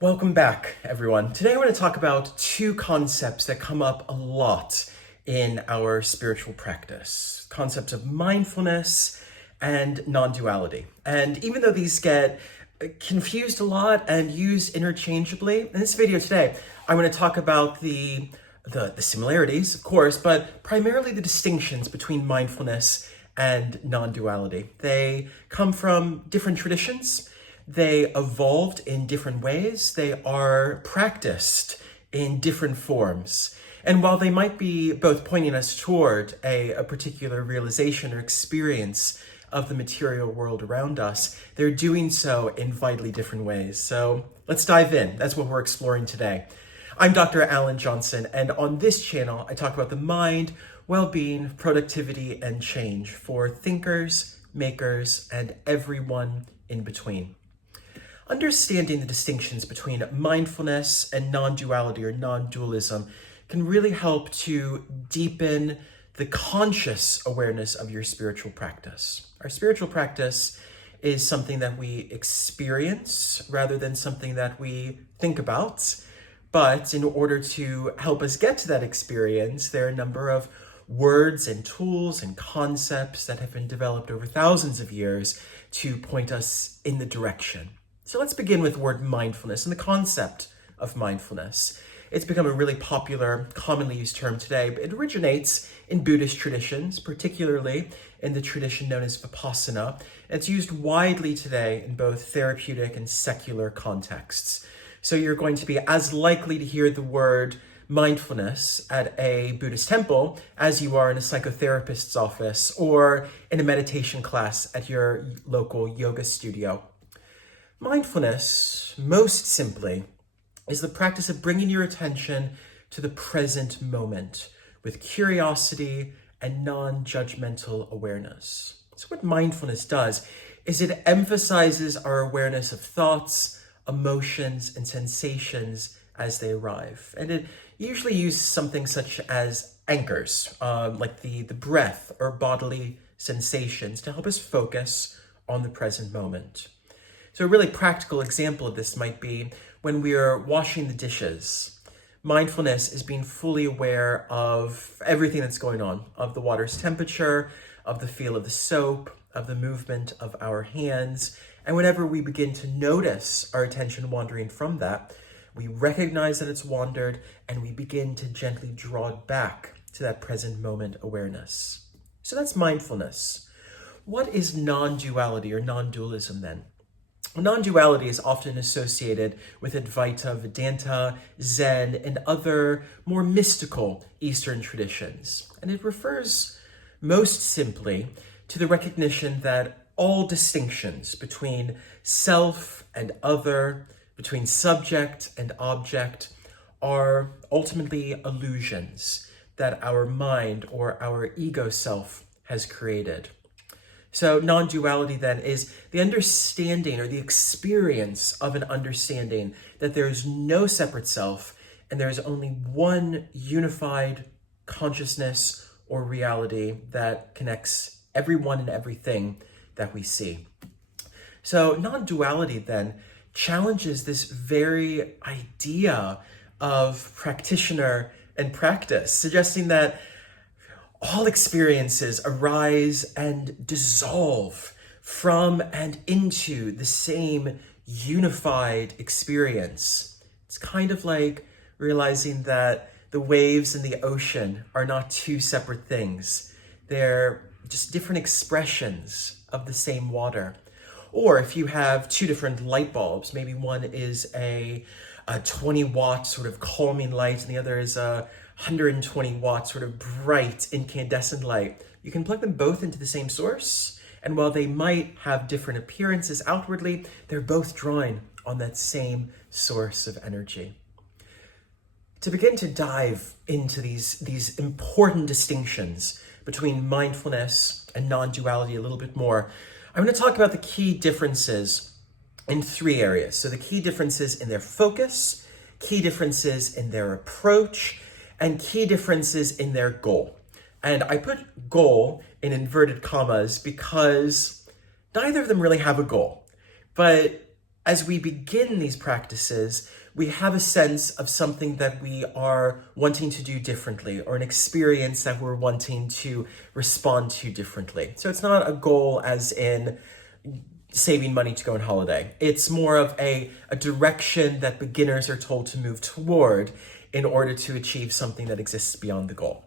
Welcome back, everyone. Today I want to talk about two concepts that come up a lot in our spiritual practice. Concepts of mindfulness and non-duality. And even though these get confused a lot and used interchangeably, in this video today, I want to talk about the similarities, of course, but primarily the distinctions between mindfulness and non-duality. They come from different traditions. They evolved in different ways. They are practiced in different forms. And while they might be both pointing us toward a particular realization or experience of the material world around us, they're doing so in vitally different ways. So let's dive in. That's what we're exploring today. I'm Dr. Alan Johnson, and on this channel, I talk about the mind, well-being, productivity, and change for thinkers, makers, and everyone in between. Understanding the distinctions between mindfulness and non-duality or non-dualism can really help to deepen the conscious awareness of your spiritual practice. Our spiritual practice is something that we experience rather than something that we think about. But in order to help us get to that experience, there are a number of words and tools and concepts that have been developed over thousands of years to point us in the direction. So let's begin with the word mindfulness and the concept of mindfulness. It's become a really popular, commonly used term today, but it originates in Buddhist traditions, particularly in the tradition known as Vipassana. It's used widely today in both therapeutic and secular contexts. So you're going to be as likely to hear the word mindfulness at a Buddhist temple as you are in a psychotherapist's office or in a meditation class at your local yoga studio. Mindfulness, most simply, is the practice of bringing your attention to the present moment with curiosity and non-judgmental awareness. So what mindfulness does is it emphasizes our awareness of thoughts, emotions, and sensations as they arrive. And it usually uses something such as anchors, like the breath or bodily sensations to help us focus on the present moment. So a really practical example of this might be when we are washing the dishes. Mindfulness is being fully aware of everything that's going on, of the water's temperature, of the feel of the soap, of the movement of our hands. And whenever we begin to notice our attention wandering from that, we recognize that it's wandered and we begin to gently draw it back to that present moment awareness. So that's mindfulness. What is non-duality or non-dualism then? Non-duality is often associated with Advaita, Vedanta, Zen, and other more mystical Eastern traditions. And it refers most simply to the recognition that all distinctions between self and other, between subject and object, are ultimately illusions that our mind or our ego self has created. So non-duality then is the understanding or the experience of an understanding that there is no separate self and there is only one unified consciousness or reality that connects everyone and everything that we see. So non-duality then challenges this very idea of practitioner and practice, suggesting that all experiences arise and dissolve from and into the same unified experience. It's kind of like realizing that the waves in the ocean are not two separate things. They're just different expressions of the same water. Or if you have two different light bulbs, maybe one is a 20-watt sort of calming light and the other is a 120 watt sort of bright incandescent light. You can plug them both into the same source, and while they might have different appearances outwardly, they're both drawing on that same source of energy. To begin to dive into these important distinctions between mindfulness and non-duality a little bit more, I'm going to talk about the key differences in three areas. So the key differences in their focus, key differences in their approach, and key differences in their goal. And I put goal in inverted commas because neither of them really have a goal. But as we begin these practices, we have a sense of something that we are wanting to do differently, or an experience that we're wanting to respond to differently. So it's not a goal as in saving money to go on holiday. It's more of a direction that beginners are told to move toward in order to achieve something that exists beyond the goal.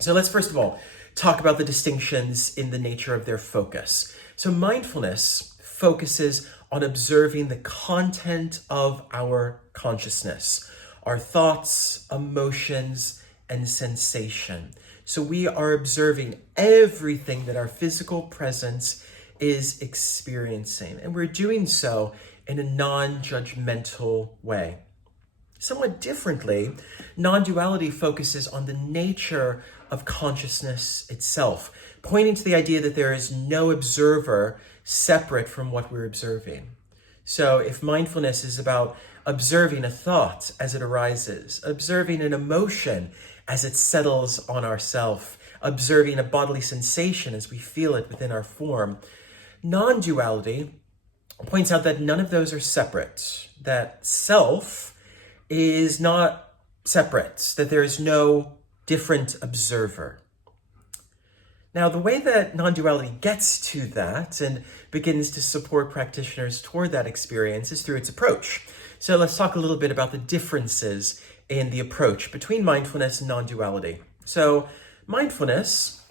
So let's first of all talk about the distinctions in the nature of their focus. So mindfulness focuses on observing the content of our consciousness, our thoughts, emotions, and sensation. So we are observing everything that our physical presence is experiencing, and we're doing so in a non-judgmental way. Somewhat differently, non-duality focuses on the nature of consciousness itself, pointing to the idea that there is no observer separate from what we're observing. So if mindfulness is about observing a thought as it arises, observing an emotion as it settles on ourself, observing a bodily sensation as we feel it within our form, non-duality points out that none of those are separate, that self is not separate, that there is no different observer. Now, the way that non-duality gets to that and begins to support practitioners toward that experience is through its approach. So let's talk a little bit about the differences in the approach between mindfulness and non-duality. So mindfulness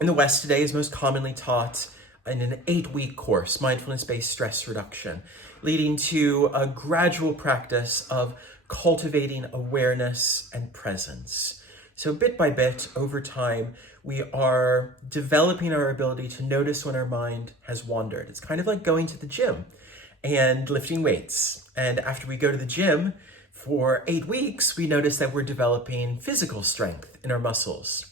in the West today is most commonly taught in an 8-week course, mindfulness-based stress reduction, leading to a gradual practice of cultivating awareness and presence. So bit by bit, over time, we are developing our ability to notice when our mind has wandered. It's kind of like going to the gym and lifting weights. And after we go to the gym for 8 weeks, we notice that we're developing physical strength in our muscles.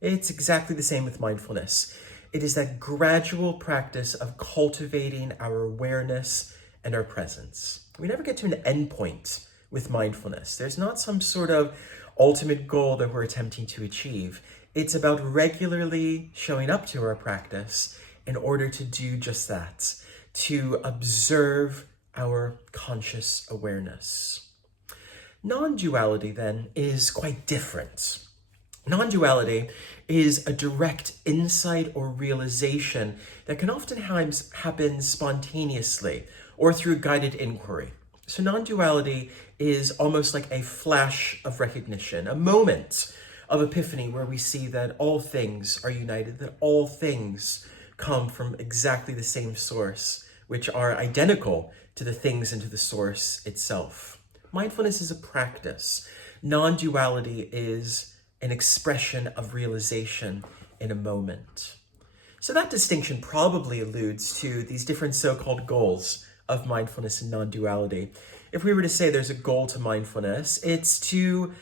It's exactly the same with mindfulness. It is that gradual practice of cultivating our awareness and our presence. We never get to an endpoint with mindfulness. There's not some sort of ultimate goal that we're attempting to achieve. It's about regularly showing up to our practice in order to do just that, to observe our conscious awareness. Non-duality then is quite different. Non-duality is a direct insight or realization that can oftentimes happen spontaneously or through guided inquiry. So non-duality is almost like a flash of recognition, a moment of epiphany where we see that all things are united, that all things come from exactly the same source, which are identical to the things and to the source itself. Mindfulness is a practice. Non-duality is an expression of realization in a moment. So that distinction probably alludes to these different so-called goals of mindfulness and non-duality. If we were to say there's a goal to mindfulness, it's to,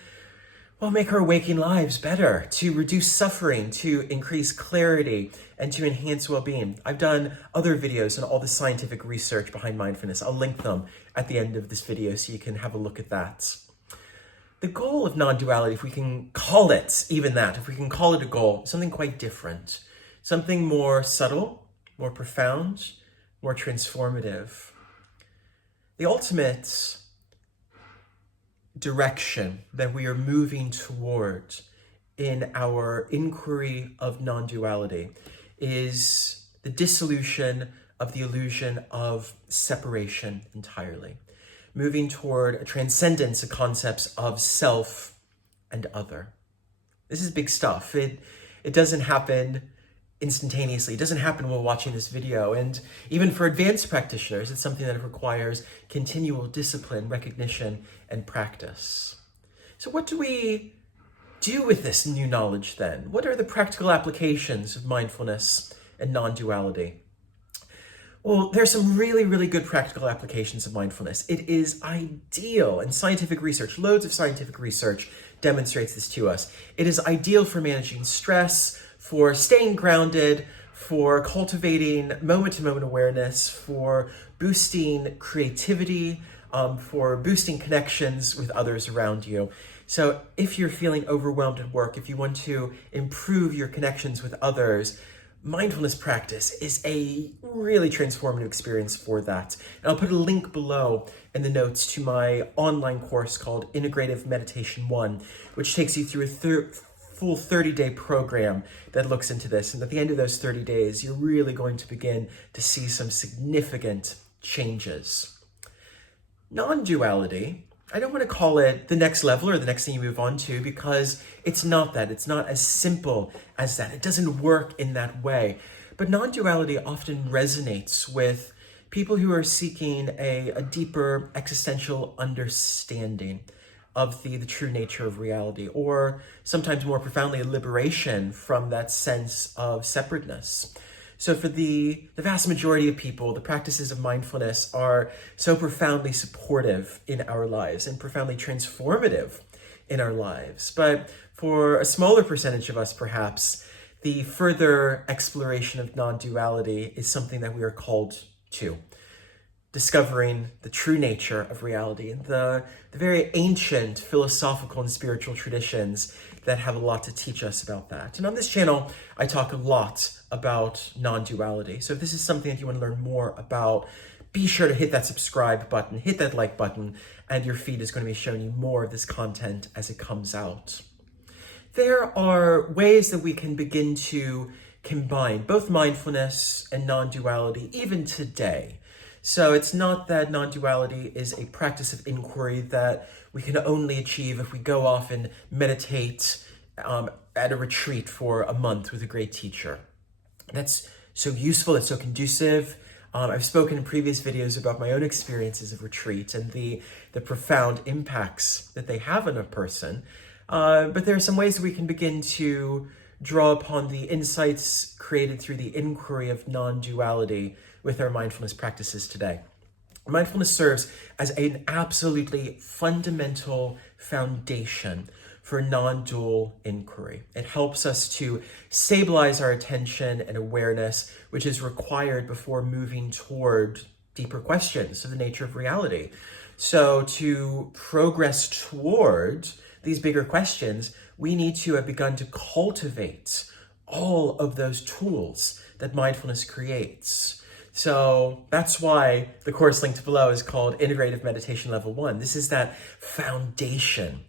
make our waking lives better, to reduce suffering, to increase clarity, and to enhance well-being. I've done other videos on all the scientific research behind mindfulness. I'll link them at the end of this video so you can have a look at that. The goal of non-duality, if we can call it even that, if we can call it a goal, something quite different, something more subtle, more profound, more transformative. The ultimate direction that we are moving toward in our inquiry of non-duality is the dissolution of the illusion of separation entirely, moving toward a transcendence of concepts of self and other. This is big stuff. It doesn't happen instantaneously. It doesn't happen while watching this video. And even for advanced practitioners, it's something that requires continual discipline, recognition, and practice. So what do we do with this new knowledge then? What are the practical applications of mindfulness and non-duality? Well, there's some really, really good practical applications of mindfulness. It is ideal, and scientific research, loads of scientific research demonstrates this to us. It is ideal for managing stress, for staying grounded, for cultivating moment-to-moment awareness, for boosting creativity, for boosting connections with others around you. So if you're feeling overwhelmed at work, if you want to improve your connections with others, mindfulness practice is a really transformative experience for that. And I'll put a link below in the notes to my online course called Integrative Meditation 1, which takes you through a full 30-day program that looks into this. And at the end of those 30 days, you're really going to begin to see some significant changes. Non-duality, I don't want to call it the next level or the next thing you move on to, because it's not that. It's not as simple as that. It doesn't work in that way. But non-duality often resonates with people who are seeking a deeper existential understanding of the true nature of reality, or sometimes more profoundly, a liberation from that sense of separateness. So for the vast majority of people, the practices of mindfulness are so profoundly supportive in our lives and profoundly transformative in our lives. But for a smaller percentage of us, perhaps, the further exploration of non-duality is something that we are called to. Discovering the true nature of reality and the very ancient philosophical and spiritual traditions that have a lot to teach us about that. And on this channel, I talk a lot about non-duality. So if this is something that you want to learn more about, be sure to hit that subscribe button, hit that like button, and your feed is going to be showing you more of this content as it comes out. There are ways that we can begin to combine both mindfulness and non-duality even today. So it's not that non-duality is a practice of inquiry that we can only achieve if we go off and meditate at a retreat for a month with a great teacher. That's so useful, it's so conducive. I've spoken in previous videos about my own experiences of retreat and the profound impacts that they have on a person. But there are some ways we can begin to draw upon the insights created through the inquiry of non-duality with our mindfulness practices today. Mindfulness serves as an absolutely fundamental foundation for non-dual inquiry. It helps us to stabilize our attention and awareness, which is required before moving toward deeper questions of the nature of reality. So to progress toward these bigger questions, we need to have begun to cultivate all of those tools that mindfulness creates. So that's why the course linked below is called Integrative Meditation Level 1. This is that foundation.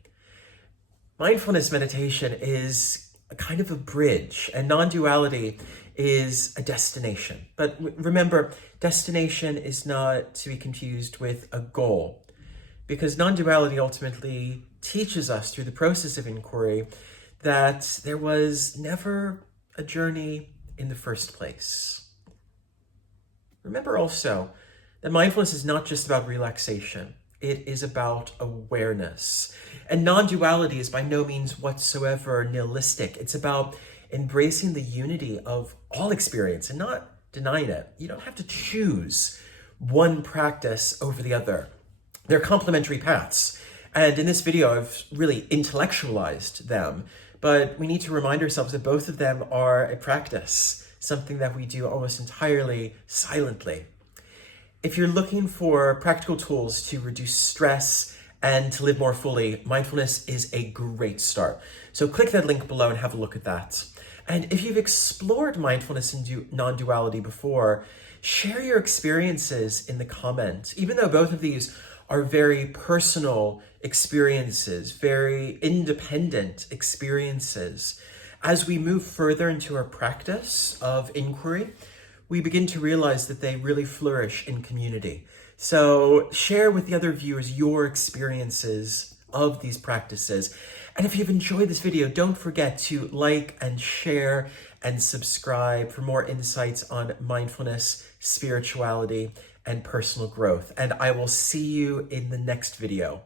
Mindfulness meditation is a kind of a bridge, and non-duality is a destination. But remember, destination is not to be confused with a goal, because non-duality ultimately teaches us through the process of inquiry that there was never a journey in the first place. Remember also that mindfulness is not just about relaxation. It is about awareness. And non-duality is by no means whatsoever nihilistic. It's about embracing the unity of all experience and not denying it. You don't have to choose one practice over the other. They're complementary paths. And in this video, I've really intellectualized them. But we need to remind ourselves that both of them are a practice, something that we do almost entirely silently. If you're looking for practical tools to reduce stress and to live more fully, mindfulness is a great start. So click that link below and have a look at that. And if you've explored mindfulness and non-duality before, share your experiences in the comments. Even though both of these are very personal experiences, very independent experiences, as we move further into our practice of inquiry, we begin to realize that they really flourish in community. So share with the other viewers your experiences of these practices. And if you've enjoyed this video, don't forget to like and share and subscribe for more insights on mindfulness, spirituality, and personal growth. And I will see you in the next video.